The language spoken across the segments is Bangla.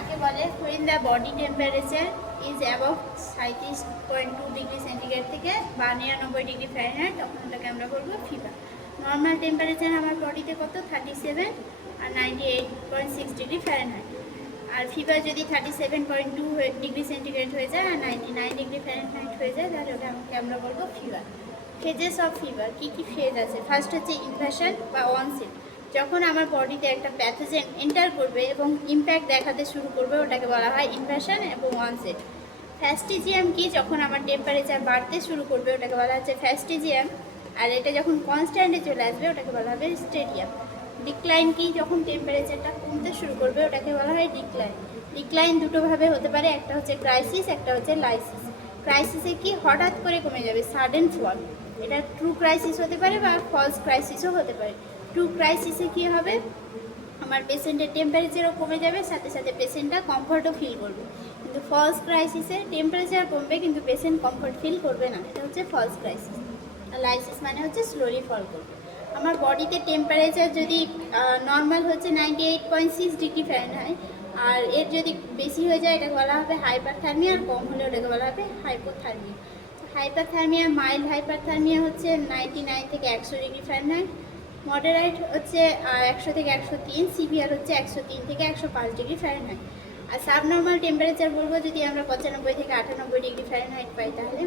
কাকে বলে? when the body temperature is above 37.2 degree centigrade থেকে 92 ডিগ্রি ফারেনহাইট, তখন ওটাকে আমরা বলবো ফিভার। নর্মাল টেম্পারেচার আমার বডিতে কত? 37 আর 98.6 ডিগ্রি ফারেনহাইট। আর ফিভার যদি 37.2 ডিগ্রি সেন্টিগ্রেড হয়ে যায় আর 99 ডিগ্রি ফারেনহাইট হয়ে যায়, তাহলে ওটা আমরা বলবো ফিভার। ফেজেস অফ ফিভার, কী কী ফেজ আছে? ফার্স্ট হচ্ছে ইনভাশন বা অনসেট, যখন আমার বডিতে একটা প্যাথোজেন এন্টার করবে এবং ইম্প্যাক্ট দেখাতে শুরু করবে, ওটাকে বলা হয় ইনভাশন এবং অনসেট। ফ্যাস্টিজিয়াম কি? যখন আমার টেম্পারেচার বাড়তে শুরু করবে, ওটাকে বলা হচ্ছে ফ্যাস্টিজিয়াম। আর এটা যখন কনস্ট্যান্টে চলে আসবে, ওটাকে বলা হবে স্টেডিয়াম। ডিক্লাইন কি? যখন টেম্পারেচারটা কমতে শুরু করবে, ওটাকে বলা হয় ডিক্লাইন। ডিক্লাইন দুটোভাবে হতে পারে, একটা হচ্ছে ক্রাইসিস, একটা হচ্ছে লাইসিস। ক্রাইসিসে কি? হঠাৎ করে কমে যাবে, সাডেন ফল। এটা ট্রু ক্রাইসিস হতে পারে বা ফলস ক্রাইসিসও হতে পারে। ট্রু ক্রাইসিসে কী হবে? আমার পেশেন্টের টেম্পারেচারও কমে যাবে, সাথে সাথে পেশেন্টটা কমফর্টও ফিল করবে। কিন্তু ফলস ক্রাইসিসে টেম্পারেচার কমবে কিন্তু পেশেন্ট কমফর্ট ফিল করবে না, এটা হচ্ছে ফলস ক্রাইসিস। আর লাইসিস মানে হচ্ছে স্লোলি ফল করবে। আমার বডিতে টেম্পারেচার যদি নর্মাল হচ্ছে 98.6 ডিগ্রি ফারেনহাইট, আর এর যদি বেশি হয়ে যায়, এটাকে বলা হবে হাইপারথার্মিয়া, আর কম হলে ওটাকে বলা হবে হাইপোথার্মিয়া। হাইপারথার্মিয়া, মাইল্ড হাইপারথার্মিয়া হচ্ছে 99 থেকে 100 ডিগ্রি ফারেনহাইট, মডারেট হচ্ছে 100 থেকে 103, সিভিয়ার হচ্ছে 103 থেকে 105 ডিগ্রি ফারেনহাইট। আর সাবনর্মাল টেম্পারেচার বলবো যদি আমরা 95 থেকে 98 ডিগ্রি ফারেনহাইট পাই, তাহলে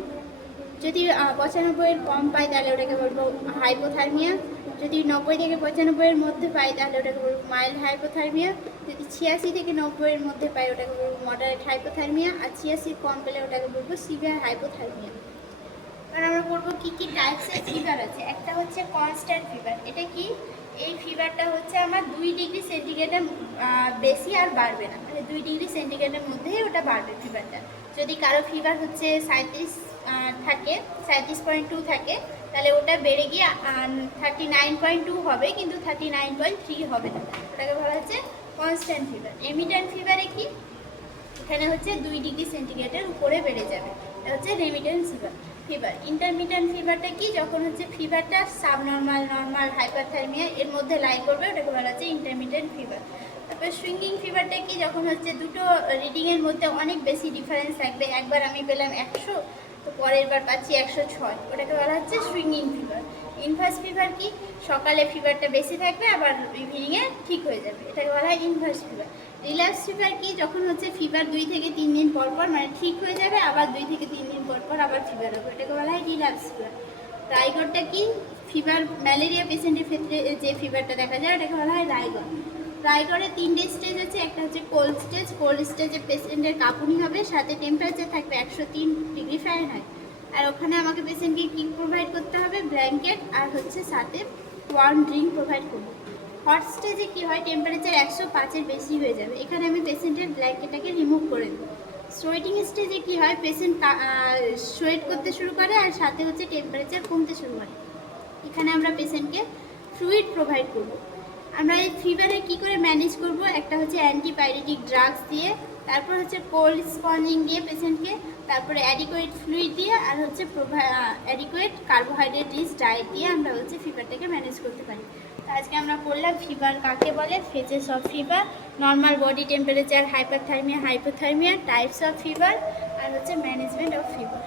যদি 95-এর কম পাই তাহলে ওটাকে বলবো হাইপোথার্মিয়া। যদি 90 থেকে 95-এর মধ্যে পাই তাহলে ওটাকে বলবো মাইল্ড হাইপোথার্মিয়া। যদি 86 থেকে 90-এর মধ্যে পাই ওটাকে বলবো মডারেট হাইপোথার্মিয়া। আর 86 কম পেলে ওটাকে বলবো সিভিয়ার হাইপোথার্মিয়া। এবার আমরা বলবো কী কী টাইপসের ফিভার আছে। একটা হচ্ছে কনস্ট্যান্ট ফিভার। এটা কি? এই ফিভারটা হচ্ছে আমার 2 ডিগ্রি সেন্টিগ্রেডের বেশি আর বাড়বে না, মানে 2 ডিগ্রি সেন্টিগ্রেডের মধ্যেই ওটা বাড়বে ফিভারটা। যদি কারো ফিভার হচ্ছে 37 থাকে, 37.2 থাকে, তাহলে ওটা বেড়ে গিয়ে 39.2 হবে, কিন্তু 39.3 হবে না, ওটাকে বলা হচ্ছে কনস্ট্যান্ট ফিভার। রেমিট্যান্ট ফিভারে কি? এখানে হচ্ছে 2 ডিগ্রি সেন্টিগ্রেডের উপরে বেড়ে যাবে, এটা হচ্ছে রেমিট্যান্ট ফিভার। ইন্টারমিটেন্ট ফিভারটা কি? যখন হচ্ছে ফিভারটা সাবনর্মাল, নর্মাল, হাইপারথার্মিয়া এর মধ্যে লাই করবে, ওটাকে বলা হচ্ছে ইন্টারমিটেন্ট ফিভার। তারপর সুইঙ্গিং ফিভারটা কি? যখন হচ্ছে দুটো রিডিংয়ের মধ্যে অনেক বেশি ডিফারেন্স থাকবে, একবার আমি পেলাম 100, তো পরের বার পাচ্ছি 106, ওটাকে বলা হচ্ছে সুইঙ্গিং ফিভার। ইনভার্স ফিভার কি? সকালে ফিভারটা বেশি থাকবে, আবার ইভিনিংয়ে ঠিক হয়ে যাবে, এটাকে বলা হয় ইনভার্স ফিভার। রিল্যাক্স ফিভার কি? যখন হচ্ছে ফিভার 2 থেকে 3 দিন পর পর মানে ঠিক হয়ে যাবে, আবার 2 থেকে 3 দিন পর পর আবার ফিভার হবে, এটাকে বলা হয় রিল্যাক্স ফিভার। রাইগরটা কি? ফিভার ম্যালেরিয়া পেশেন্টের ক্ষেত্রে যে ফিভারটা দেখা যায়, ওটাকে বলা হয় রাইগর। রাইগরের 3টে স্টেজ আছে। একটা হচ্ছে কোল্ড স্টেজ। কোল্ড স্টেজে পেশেন্টের কাঁপুনি হবে, সাথে টেম্পারেচার থাকবে 103 ডিগ্রি ফারেনহাইট। আর ওখানে আমাকে পেশেন্টকে কী প্রোভাইড করতে হবে? ব্ল্যাঙ্কেট আর হচ্ছে সাথে ওয়ার্ম ড্রিঙ্ক প্রোভাইড করবো। হট স্টেজে কী হয়? টেম্পারেচার 105-এর বেশি হয়ে যাবে, এখানে আমি পেশেন্টের ব্ল্যাঙ্কেটটাকে রিমুভ করে দেবো। সোয়েটিং স্টেজে কী হয়? পেশেন্ট সোয়েট করতে শুরু করে আর সাথে হচ্ছে টেম্পারেচার কমতে শুরু করে, এখানে আমরা পেশেন্টকে ফ্লুইড প্রোভাইড করব। আমরা এই ফিভারে কী করে ম্যানেজ করব? একটা হচ্ছে অ্যান্টিপাইরেটিক ড্রাগস দিয়ে, তারপর হচ্ছে কোল্ড স্পঞ্জিং দিয়ে পেশেন্টকে, তারপরে অ্যাডিকুয়েট ফ্লুইড দিয়ে, আর হচ্ছে অ্যাডিকুয়েট কার্বোহাইড্রেট রিচ ডায়েট দিয়ে আমরা হচ্ছে ফিভারটাকে ম্যানেজ করতে পারি। তো আজকে আমরা পড়লাম ফিভার কাকে বলে, phases of fever, normal body temperature, hyperthermia, hypothermia, types of fever, আর হচ্ছে ম্যানেজমেন্ট অফ ফিভার।